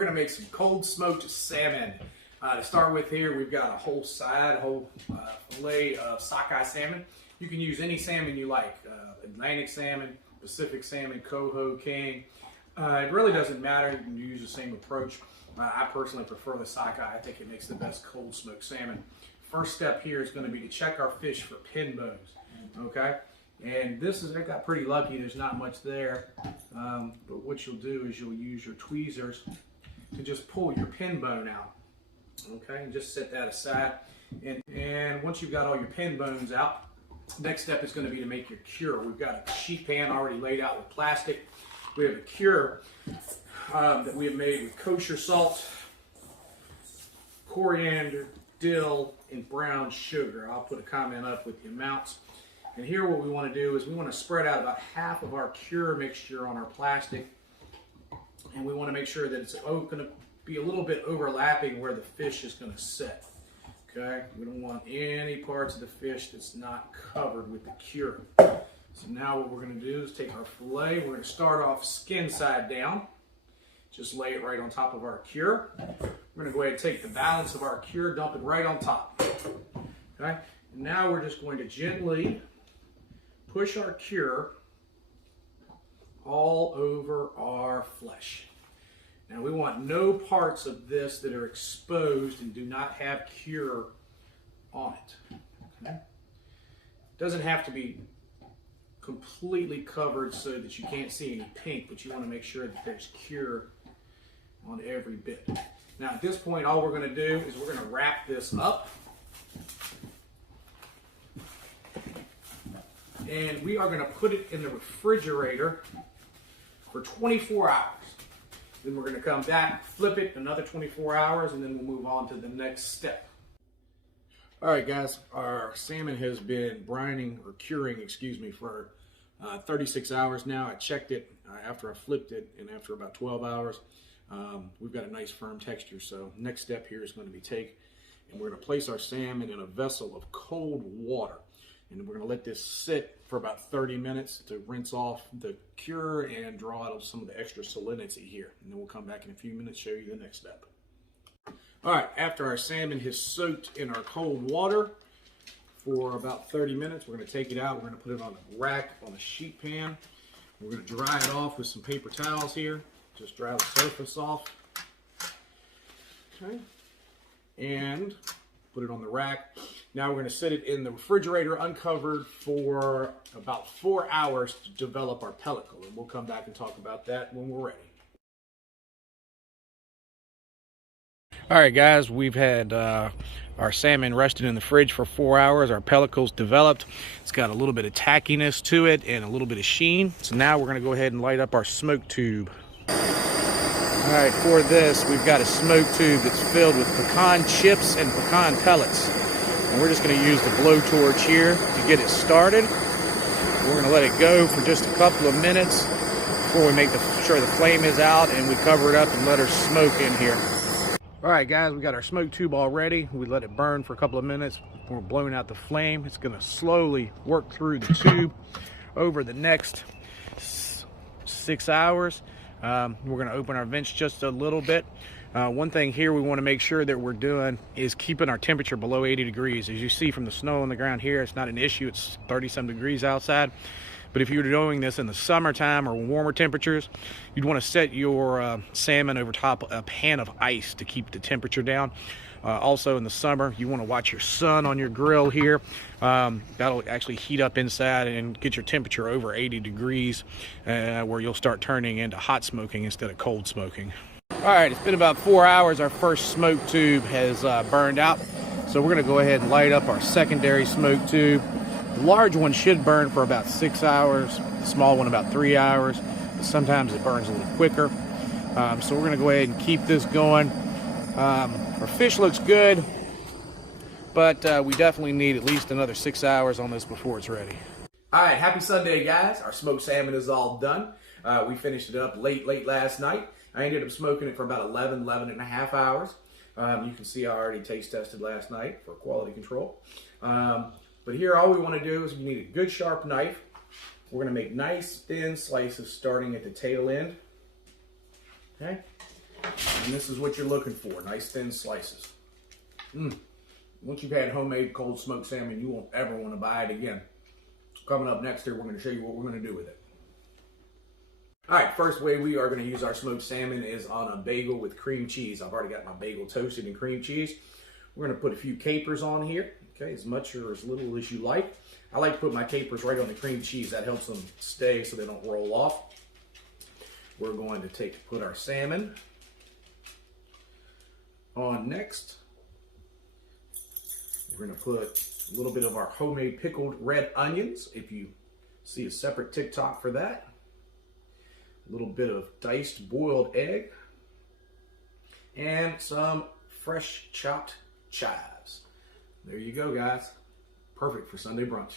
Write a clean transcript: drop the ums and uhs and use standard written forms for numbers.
we're gonna make some cold smoked salmon. To start with here, we've got a whole fillet of sockeye salmon. You can use any salmon you like, Atlantic salmon, Pacific salmon, coho, king. It really doesn't matter, you can use the same approach. I personally prefer the sockeye. I think it makes the best cold smoked salmon. First step here is gonna be to check our fish for pin bones, okay? And I got pretty lucky, there's not much there. But what you'll do is you'll use your tweezers to just pull your pin bone out. Okay, and just set that aside. And once you've got all your pin bones out, next step is going to be to make your cure. We've got a sheet pan already laid out with plastic. We have a cure that we have made with kosher salt, coriander, dill, and brown sugar. I'll put a comment up with the amounts. And here what we want to do is we want to spread out about half of our cure mixture on our plastic. And we want to make sure that it's going to be a little bit overlapping where the fish is going to sit. Okay, we don't want any parts of the fish that's not covered with the cure. So now what we're going to do is take our fillet. We're going to start off skin side down. Just lay it right on top of our cure. We're going to go ahead and take the balance of our cure, dump it right on top. Okay, and now we're just going to gently push our cure all over our flesh. Now we want no parts of this that are exposed and do not have cure on it. Okay? Doesn't have to be completely covered so that you can't see any pink, but you want to make sure that there's cure on every bit. Now at this point, all we're going to do is we're going to wrap this up. And we are going to put it in the refrigerator for 24 hours. Then we're going to come back, flip it another 24 hours, and then we'll move on to the next step. All right, guys, our salmon has been curing, for 36 hours now. I checked it after I flipped it, and after about 12 hours, we've got a nice firm texture. So next step here is going to be and we're going to place our salmon in a vessel of cold water. And we're going to let this sit for about 30 minutes to rinse off the cure and draw out some of the extra salinity here. And then we'll come back in a few minutes, show you the next step. All right, after our salmon has soaked in our cold water for about 30 minutes, we're going to take it out. We're going to put it on a rack on a sheet pan. We're going to dry it off with some paper towels here. Just dry the surface off. Okay. And put it on the rack. Now we're going to set it in the refrigerator uncovered for about 4 hours to develop our pellicle. And we'll come back and talk about that when we're ready. All right, guys, we've had our salmon rested in the fridge for 4 hours. Our pellicle's developed. It's got a little bit of tackiness to it and a little bit of sheen. So now we're going to go ahead and light up our smoke tube. All right, for this, we've got a smoke tube that's filled with pecan chips and pecan pellets. And we're just going to use the blowtorch here to get it started. We're going to let it go for just a couple of minutes before we make sure the flame is out, and we cover it up and let her smoke in here. All right, guys, we got our smoke tube all ready. We let it burn for a couple of minutes. We're blowing out the flame. It's going to slowly work through the tube over the next 6 hours. We're going to open our vents just a little bit. One thing here we want to make sure that we're doing is keeping our temperature below 80 degrees. As you see from the snow on the ground here, it's not an issue. It's 30-some degrees outside. But if you were doing this in the summertime or warmer temperatures, you'd want to set your salmon over top a pan of ice to keep the temperature down. Also in the summer, you want to watch your sun on your grill here. That'll actually heat up inside and get your temperature over 80 degrees, where you'll start turning into hot smoking instead of cold smoking. All right, it's been about 4 hours. Our first smoke tube has burned out. So we're going to go ahead and light up our secondary smoke tube. The large one should burn for about 6 hours. The small one about 3 hours. But sometimes it burns a little quicker. So we're going to go ahead and keep this going. Our fish looks good, but we definitely need at least another 6 hours on this before it's ready. All right, happy Sunday, guys. Our smoked salmon is all done. We finished it up late last night. I ended up smoking it for about 11 and a half hours. You can see I already taste tested last night for quality control. But here all we want to do is we need a good sharp knife. We're going to make nice thin slices starting at the tail end. Okay? And this is what you're looking for, nice thin slices. Once you've had homemade cold smoked salmon, you won't ever want to buy it again. Coming up next here, we're going to show you what we're going to do with it. All right, first way we are going to use our smoked salmon is on a bagel with cream cheese. I've already got my bagel toasted in cream cheese. We're going to put a few capers on here, okay, as much or as little as you like. I like to put my capers right on the cream cheese. That helps them stay so they don't roll off. We're going to put our salmon on next. We're going to put a little bit of our homemade pickled red onions, if you see a separate TikTok for that. A little bit of diced boiled egg. And some fresh chopped chives. There you go, guys. Perfect for Sunday brunch.